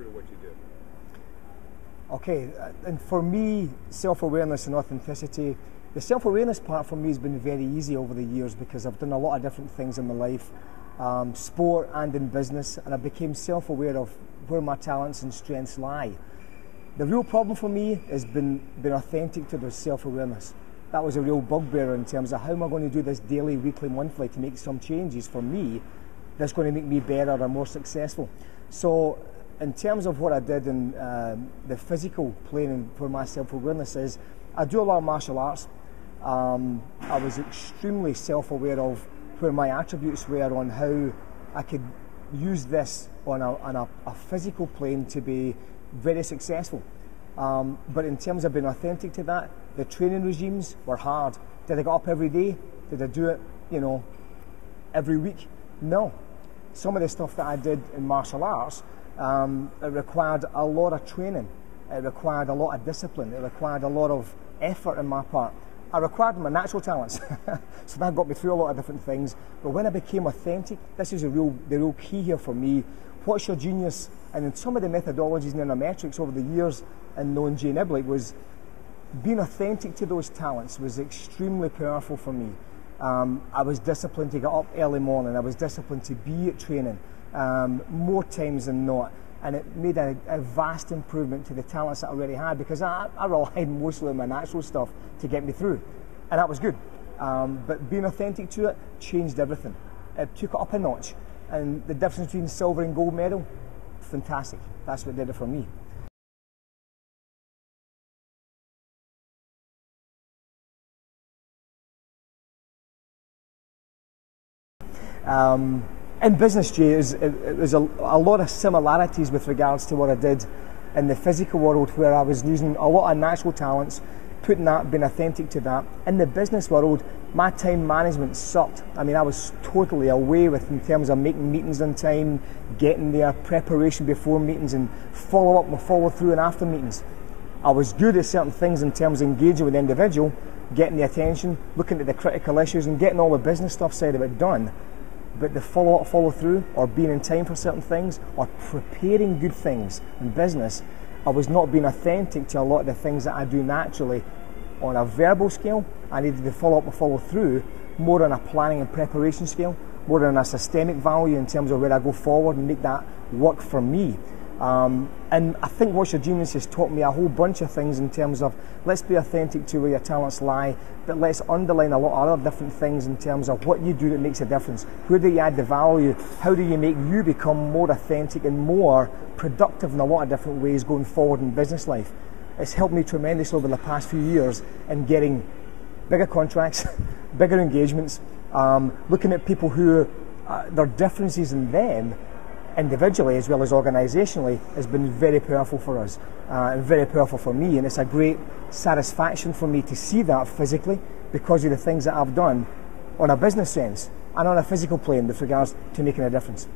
true to what you do? Okay, and for me, self-awareness and authenticity, the self-awareness part for me has been very easy over the years because I've done a lot of different things in my life, sport and in business, and I became self-aware of where my talents and strengths lie. The real problem for me has been authentic to the self-awareness. That was a real bugbear in terms of how am I going to do this daily, weekly, monthly to make some changes for me that's going to make me better or more successful. So in terms of what I did in the physical plane for my self-awareness is, I do a lot of martial arts. I was extremely self-aware of where my attributes were on how I could use this on a physical plane to be very successful. But in terms of being authentic to that, the training regimes were hard. Did I get up every day? Did I do it, every week? No. Some of the stuff that I did in martial arts, it required a lot of training. It required a lot of discipline. It required a lot of effort on my part. I required my natural talents, so that got me through a lot of different things. But when I became authentic, this is the real key here for me. What's your genius? And in some of the methodologies and metrics over the years, and knowing Niblick, was being authentic to those talents was extremely powerful for me. I was disciplined to get up early morning. I was disciplined to be at training more times than not. And it made a vast improvement to the talents that I already had because I relied mostly on my natural stuff to get me through. And that was good. But being authentic to it changed everything. It took it up a notch. And the difference between silver and gold medal, fantastic. That's what did it for me. In business, Jay, it was a lot of similarities with regards to what I did in the physical world, where I was using a lot of natural talents, putting that, being authentic to that. In the business world, my time management sucked. I mean, I was totally away in terms of making meetings on time, getting there, preparation before meetings, and follow up and follow through and after meetings. I was good at certain things in terms of engaging with the individual, getting the attention, looking at the critical issues, and getting all the business stuff side of it done. But the follow through, or being in time for certain things, or preparing good things in business, I was not being authentic to a lot of the things that I do naturally. On a verbal scale, I needed to follow up and follow through more on a planning and preparation scale, more on a systemic value in terms of where I go forward and make that work for me. And I think What's Your Genius has taught me a whole bunch of things in terms of let's be authentic to where your talents lie, but let's underline a lot of other different things in terms of what you do that makes a difference. Where do you add the value? How do you make you become more authentic and more productive in a lot of different ways going forward in business life? It's helped me tremendously over the past few years in getting bigger contracts, bigger engagements, looking at people who, their differences in them individually as well as organisationally has been very powerful for us and very powerful for me, and it's a great satisfaction for me to see that physically because of the things that I've done on a business sense and on a physical plane with regards to making a difference.